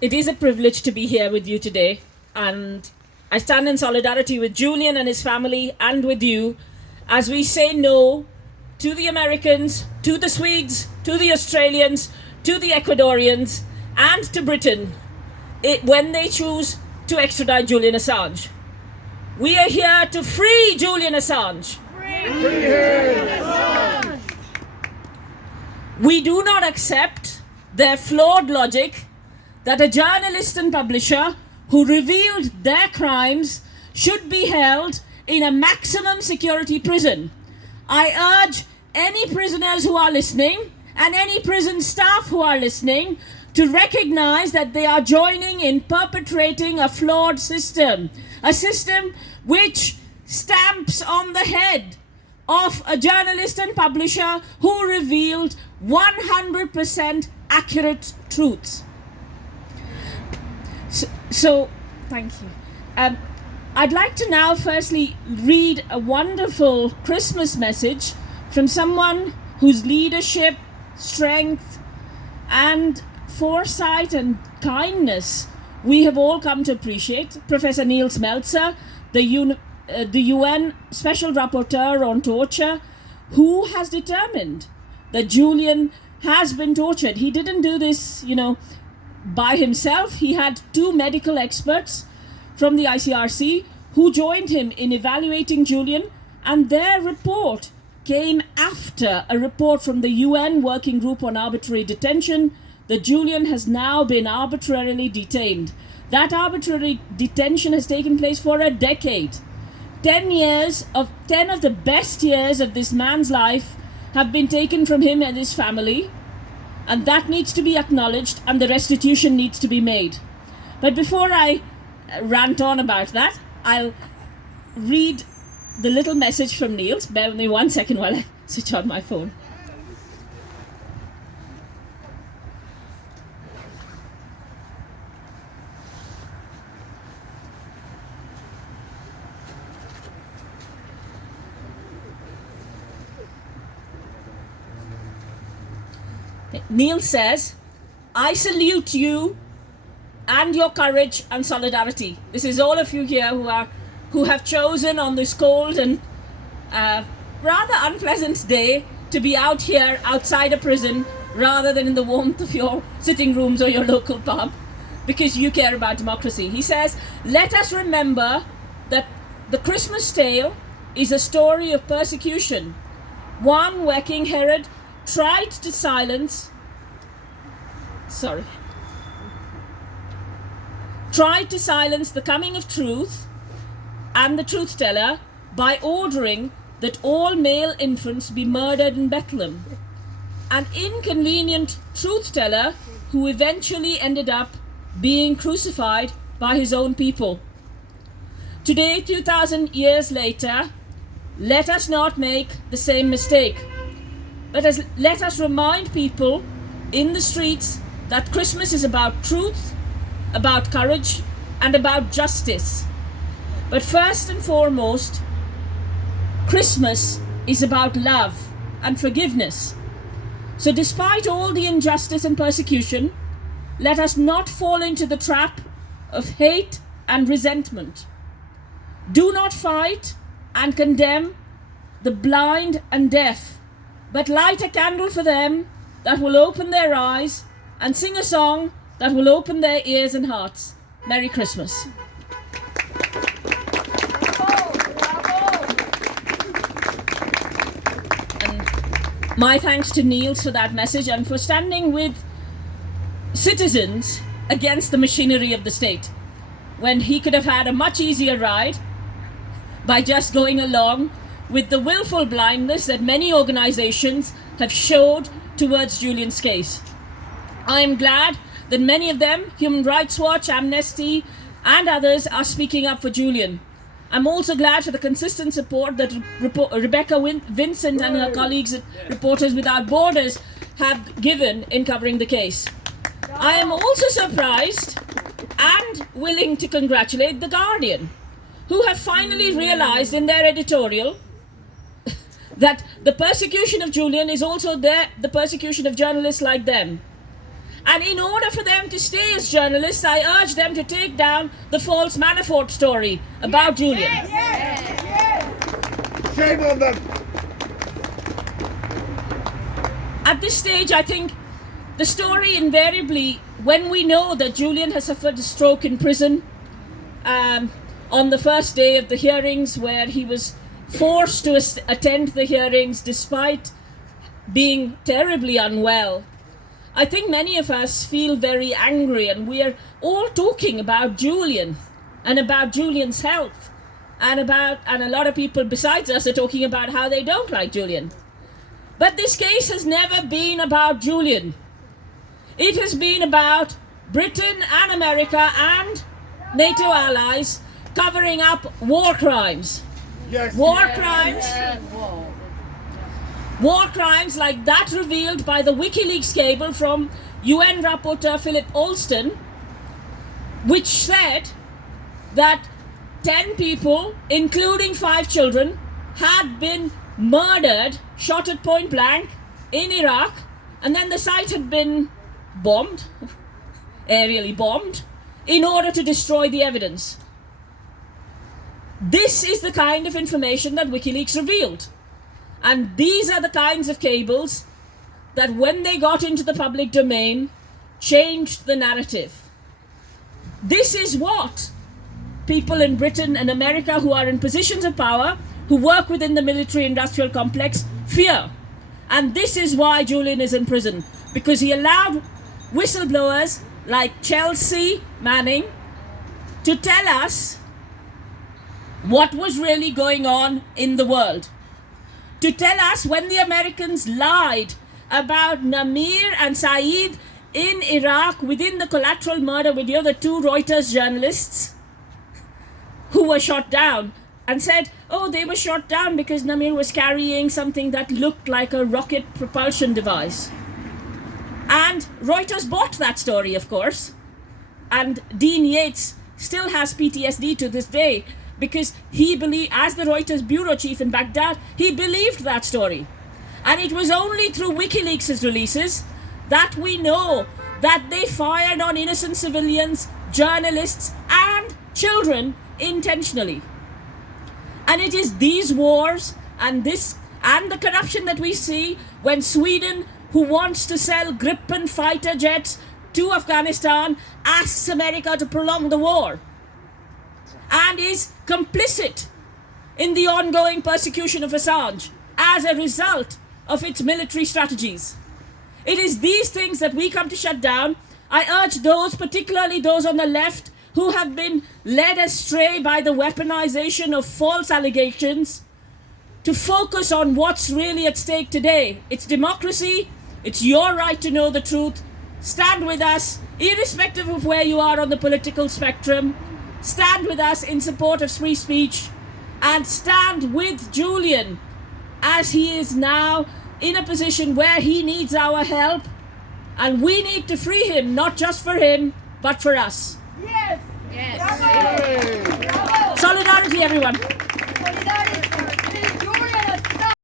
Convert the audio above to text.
It is a privilege to be here with you today, and I stand in solidarity with Julian and his family and with you as we say no to the Americans, to the Swedes, to the Australians, to the Ecuadorians, and to Britain when they choose to extradite Julian Assange. We are here to free Julian Assange. Free Julian Assange! We do not accept their flawed logic that a journalist and publisher who revealed their crimes should be held in a maximum security prison. I urge any prisoners who are listening and any prison staff who are listening to recognize that they are joining in perpetrating a flawed system, a system which stamps on the head of a journalist and publisher who revealed 100% accurate truths. So thank you. I'd like to now firstly read a wonderful Christmas message from someone whose leadership, strength, and foresight and kindness we have all come to appreciate. Professor Neil Smeltzer, the UN Special Rapporteur on Torture, who has determined that Julian has been tortured. He didn't do this, by himself. He had two medical experts from the ICRC who joined him in evaluating Julian, and their report came after a report from the UN Working Group on Arbitrary Detention that Julian has now been arbitrarily detained. That arbitrary detention has taken place for a decade. 10 of the best years of this man's life have been taken from him and his family, and that needs to be acknowledged, and the restitution needs to be made. But before I rant on about that, I'll read the little message from Neil. Bear with me 1 second while I switch on my phone. Neil says, "I salute you and your courage and solidarity." This is all of you here who have chosen on this cold and rather unpleasant day to be out here outside a prison rather than in the warmth of your sitting rooms or your local pub, because you care about democracy. He says, "Let us remember that the Christmas tale is a story of persecution, one where King Herod tried to silence the coming of truth and the truth teller by ordering that all male infants be murdered in Bethlehem. An inconvenient truth teller who eventually ended up being crucified by his own people. Today, 2000 years later, let us not make the same mistake. Let us remind people in the streets that Christmas is about truth, about courage, and about justice. But first and foremost, Christmas is about love and forgiveness. So despite all the injustice and persecution, let us not fall into the trap of hate and resentment. Do not fight and condemn the blind and deaf, but light a candle for them that will open their eyes, and sing a song that will open their ears and hearts. Merry Christmas." And my thanks to Neil for that message and for standing with citizens against the machinery of the state, when he could have had a much easier ride by just going along with the willful blindness that many organizations have showed towards Julian's case. I am glad that many of them, Human Rights Watch, Amnesty, and others, are speaking up for Julian. I'm also glad for the consistent support that Rebecca Vincent and her colleagues at Reporters Without Borders have given in covering the case. I am also surprised and willing to congratulate The Guardian, who have finally realized in their editorial that the persecution of Julian is also the persecution of journalists like them. And in order for them to stay as journalists, I urge them to take down the false Manafort story about Julian. Shame on them. At this stage, I think the story invariably, when we know that Julian has suffered a stroke in prison, on the first day of the hearings, where he was forced to attend the hearings despite being terribly unwell, I think many of us feel very angry, and we are all talking about Julian and about Julian's health, and a lot of people besides us are talking about how they don't like Julian. But this case has never been about Julian. It has been about Britain and America and NATO allies covering up war crimes. Yes. War crimes. War crimes like that revealed by the Wikileaks cable from UN rapporteur Philip Alston, which said that 10 people, including 5 children, had been murdered, shot at point blank in Iraq, and then the site had been bombed, aerially bombed, in order to destroy the evidence. This is the kind of information that WikiLeaks revealed. And these are the kinds of cables that, when they got into the public domain, changed the narrative. This is what people in Britain and America who are in positions of power, who work within the military-industrial complex, fear. And this is why Julian is in prison, because he allowed whistleblowers like Chelsea Manning to tell us what was really going on in the world. To tell us when the Americans lied about Namir and Saeed in Iraq within the collateral murder video, the 2 Reuters journalists who were shot down, and said, oh, they were shot down because Namir was carrying something that looked like a rocket propulsion device. And Reuters bought that story, of course. And Dean Yates still has PTSD to this day, because he believed, as the Reuters bureau chief in Baghdad, he believed that story. And it was only through WikiLeaks' releases that we know that they fired on innocent civilians, journalists, and children intentionally. And it is these wars and the corruption that we see when Sweden, who wants to sell Gripen fighter jets to Afghanistan, asks America to prolong the war, and is complicit in the ongoing persecution of Assange as a result of its military strategies. It is these things that we come to shut down. I urge those, particularly those on the left, who have been led astray by the weaponization of false allegations, to focus on what's really at stake today. It's democracy. It's your right to know the truth. Stand with us, irrespective of where you are on the political spectrum. Stand with us in support of free speech, and stand with Julian as he is now in a position where he needs our help, and we need to free him, not just for him, but for us. Yes. Yes. Solidarity, everyone. Solidarity.